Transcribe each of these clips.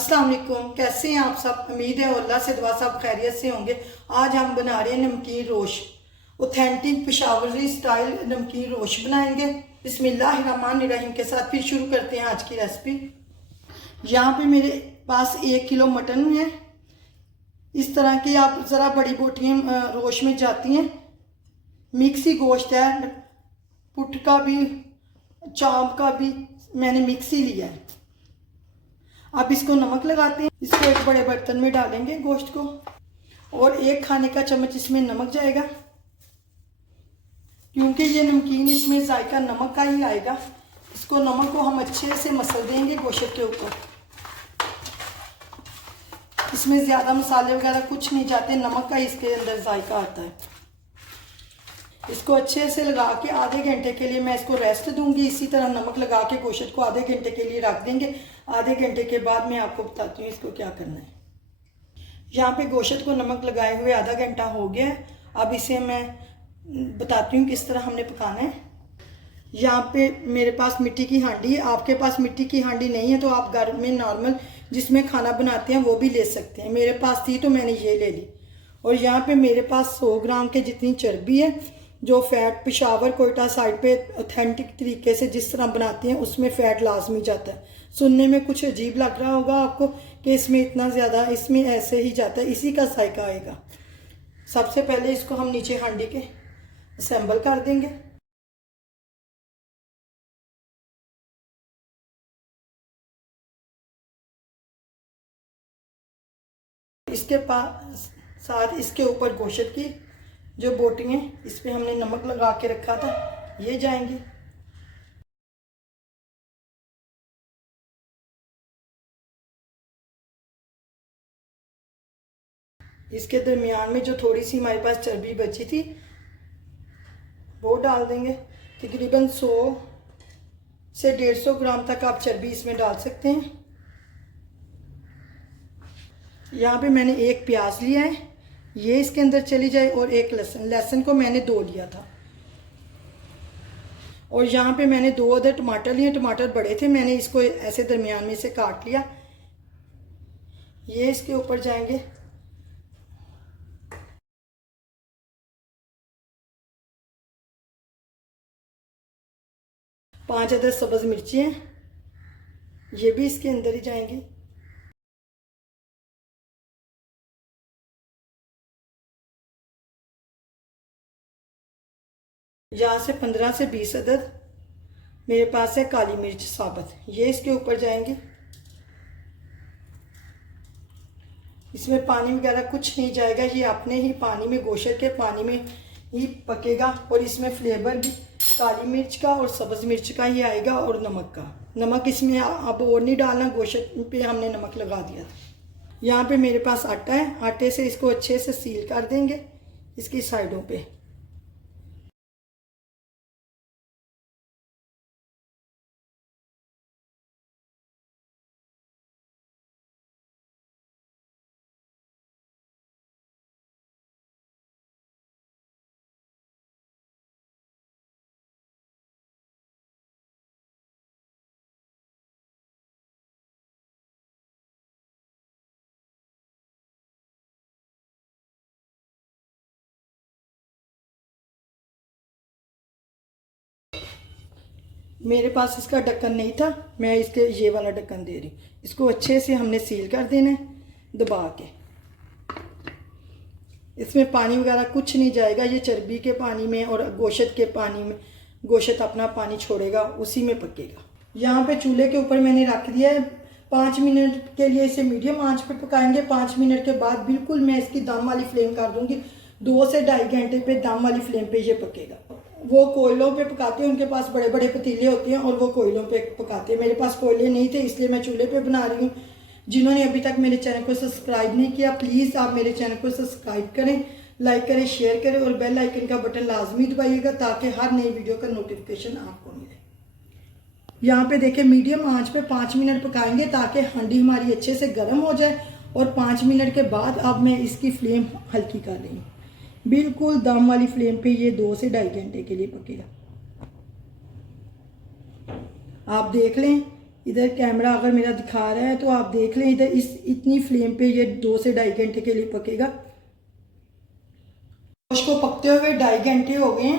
अस्सलाम वालेकुम, कैसे हैं आप सब। उम्मीद है अल्लाह से दुआ सब खैरियत से होंगे। आज हम बना रहे हैं नमकीन रोश, ऑथेंटिक पेशावरी स्टाइल नमकीन रोश बनाएंगे। बिस्मिल्लाहिर्रहमानिर्रहीम के साथ फिर शुरू करते हैं आज की रेसिपी। यहाँ पे मेरे पास 1 किलो मटन है। इस तरह की आप ज़रा बड़ी बोटियाँ रोश में जाती हैं। मिक्सी गोश्त है, पुट का भी चाप का भी मैंने मिक्सी लिया है। अब इसको नमक लगाते हैं। इसको एक बड़े बर्तन में डालेंगे गोश्त को, और 1 खाने का चम्मच इसमें नमक जाएगा, क्योंकि ये नमकीन इसमें जायका नमक का ही आएगा। इसको नमक को हम अच्छे से मसल देंगे गोश्त के ऊपर। इसमें ज़्यादा मसाले वगैरह कुछ नहीं जाते, नमक का इसके अंदर जायका आता है। इसको अच्छे से लगा के आधे घंटे के लिए मैं इसको रेस्ट दूंगी। इसी तरह नमक लगा के गोश्त को आधे घंटे के लिए रख देंगे। आधे घंटे के बाद मैं आपको बताती हूँ इसको क्या करना है। यहाँ पे गोश्त को नमक लगाए हुए आधा घंटा हो गया है। अब इसे मैं बताती हूँ किस तरह हमने पकाना है। यहाँ पे मेरे पास मिट्टी की हांडी है। आपके पास मिट्टी की हांडी नहीं है तो आप घर में नॉर्मल जिसमें खाना बनाते हैं वो भी ले सकते हैं। मेरे पास थी तो मैंने ये ले ली। और यहाँ पे मेरे पास 100 ग्राम के जितनी चर्बी है। जो फ़ैट पेशावर कोयटा साइड पे ऑथेंटिक तरीके से जिस तरह बनाते हैं उसमें फ़ैट लाजमी जाता है। सुनने में कुछ अजीब लग रहा होगा आपको कि इसमें इतना ज़्यादा, इसमें ऐसे ही जाता है, इसी का जायका आएगा। सबसे पहले इसको हम नीचे हांडी के असेंबल कर देंगे। इसके पास साथ इसके ऊपर गोश्त की जो बोटी हैं इस पर हमने नमक लगा के रखा था, ये जाएंगे। इसके दरमियान में जो थोड़ी सी हमारे पास चर्बी बची थी वो डाल देंगे। तकरीबन 100 से 150 ग्राम तक आप चर्बी इसमें डाल सकते हैं। यहाँ पे मैंने 1 प्याज लिया है, ये इसके अंदर चली जाए, और 1 लहसुन को मैंने 2 लिया था। और यहाँ पे मैंने 2 अदर टमाटर लिए। टमाटर बड़े थे, मैंने इसको ऐसे दरमियान में से काट लिया। ये इसके ऊपर जाएंगे। 5 अदर सब्ज़ मिर्ची हैं, ये भी इसके अंदर ही जाएंगी। यहाँ से 15 से 20 अदद मेरे पास है काली मिर्च साबुत, ये इसके ऊपर जाएंगे। इसमें पानी वगैरह कुछ नहीं जाएगा, ये अपने ही पानी में, गोश्त के पानी में ही पकेगा। और इसमें फ्लेवर भी काली मिर्च का और सब्ज़ मिर्च का ही आएगा, और नमक का। नमक इसमें अब और नहीं डालना, गोश्त पे हमने नमक लगा दिया था। यहाँ पे मेरे पास आटा है, आटे से इसको अच्छे से सील कर देंगे इसकी साइडों पे। मेरे पास इसका ढक्कन नहीं था, मैं इसके ये वाला ढक्कन दे रही। इसको अच्छे से हमने सील कर देना है दबा के। इसमें पानी वगैरह कुछ नहीं जाएगा, ये चर्बी के पानी में और गोश्त के पानी में, गोश्त अपना पानी छोड़ेगा, उसी में पकेगा। यहाँ पे चूल्हे के ऊपर मैंने रख दिया है। 5 मिनट के लिए इसे मीडियम आंच पे पकाएंगे। 5 मिनट के बाद बिल्कुल मैं इसकी दम वाली फ्लेम कर दूंगी। 2 से 2.5 घंटे पे दम वाली फ्लेम पे ये पकेगा। वो कोयलों पे पकाते हैं, उनके पास बड़े बड़े पतीले होते हैं और वो कोयलों पे पकाते हैं। मेरे पास कोयले नहीं थे, इसलिए मैं चूल्हे पे बना रही हूँ। जिन्होंने अभी तक मेरे चैनल को सब्सक्राइब नहीं किया, प्लीज़ आप मेरे चैनल को सब्सक्राइब करें, लाइक करें, शेयर करें, और बेल आइकन का बटन लाजमी दबाइएगा ताकि हर नई वीडियो का नोटिफिकेशन आपको मिले। यहाँ पे देखें, मीडियम आंच पे 5 मिनट पकाएंगे ताकि हांडी हमारी अच्छे से गर्म हो जाए। और 5 मिनट के बाद अब मैं इसकी फ्लेम हल्की कर रही हूँ। बिल्कुल दम वाली फ्लेम पे ये 2 से 2.5 घंटे के लिए पकेगा। आप देख लें इधर कैमरा अगर मेरा दिखा रहा है तो आप देख लें, इधर इतनी फ्लेम पे ये 2 से ढाई घंटे के लिए पकेगा। गोश्त को पकते हुए 2.5 घंटे हो गए हैं,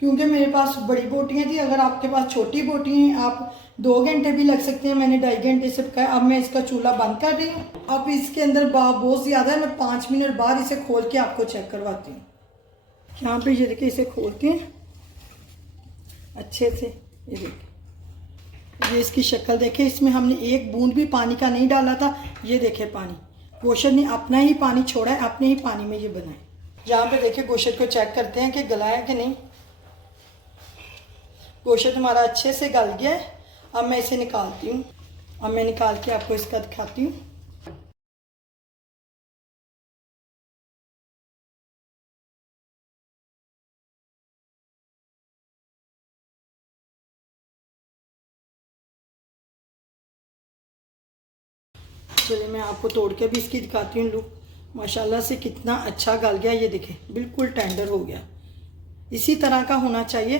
क्योंकि मेरे पास बड़ी बोटियाँ थी। अगर आपके पास छोटी बोटी हैं आप 2 घंटे भी लग सकते हैं, मैंने 2.5 घंटे से पकाया। अब मैं इसका चूल्हा बंद कर रही हूँ। अब इसके अंदर बहुत ज़्यादा है, मैं 5 मिनट बाद इसे खोल के आपको चेक करवाती हूँ। यहाँ पे ये देखिए, इसे खोलते हैं अच्छे से, ये देखिए, ये इसकी शक्ल देखें। इसमें हमने एक बूंद भी पानी का नहीं डाला था। ये देखें पानी, गोश्त ने अपना ही पानी छोड़ा है, अपने ही पानी में ये बना है। यहाँ पे देखिए गोश्त को चेक करते हैं कि गला है कि नहीं। गोश्त हमारा अच्छे से गल गया है। अब मैं इसे निकालती हूँ। अब मैं निकाल के आपको इसका दिखाती हूँ। चलिए मैं आपको तोड़ के भी इसकी दिखाती हूँ लुक। माशाल्लाह से कितना अच्छा गल गया, ये देखें बिल्कुल टेंडर हो गया। इसी तरह का होना चाहिए।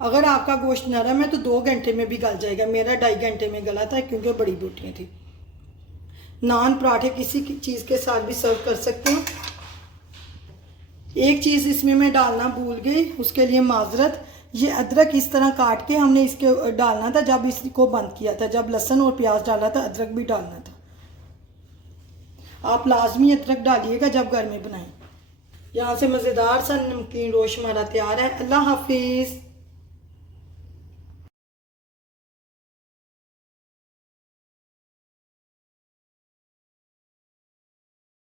अगर आपका गोश्त नरम है तो 2 घंटे में भी गल जाएगा। मेरा 2.5 घंटे में गला था, क्योंकि बड़ी बोटियाँ थी। नान पराठे किसी चीज़ के साथ भी सर्व कर सकते हैं। एक चीज़ इसमें मैं डालना भूल गई, उसके लिए माजरत। ये अदरक इस तरह काट के हमने इसके डालना था जब इसको बंद किया था। जब लहसुन और प्याज डाला था, अदरक भी डालना था। आप लाजमी अदरक डालिएगा जब घर में बनाएं। यहाँ से मज़ेदार सा नमकीन रोश हमारा तैयार है। अल्लाह हाफिज़।